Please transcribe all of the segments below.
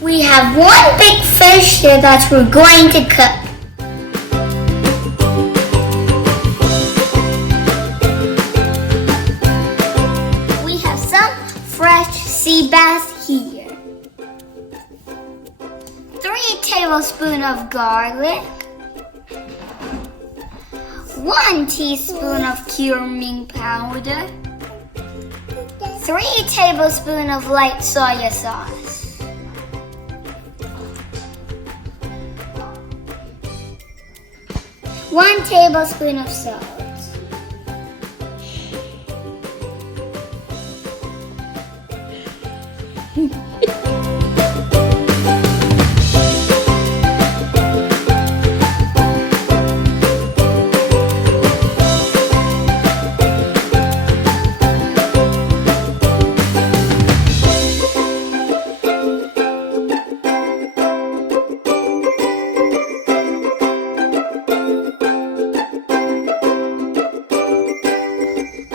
We have one big fish here that we're going to cook. We have some fresh sea bass here. 3 tablespoons of garlic. 1 teaspoon of cumin powder. 3 tablespoons of light soy sauce. 1 tablespoon of salt.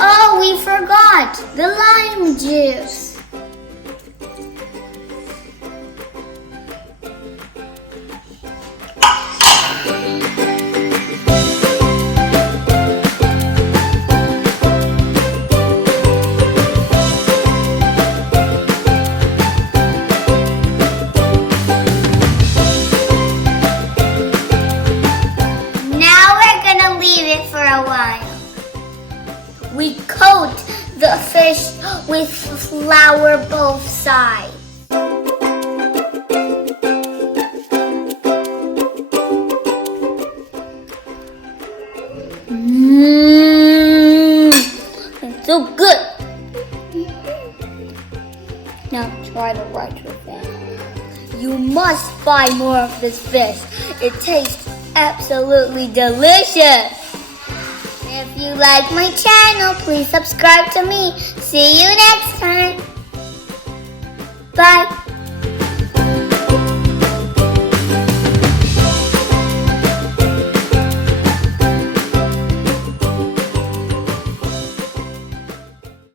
Oh, we forgot the lime juice. Now we're gonna leave it for a while. We coat the fish with flour both sides. It's so good. Now try to watch with that. You must buy more of this fish. It tastes absolutely delicious. If you like my channel, please subscribe to me. See you next time. Bye.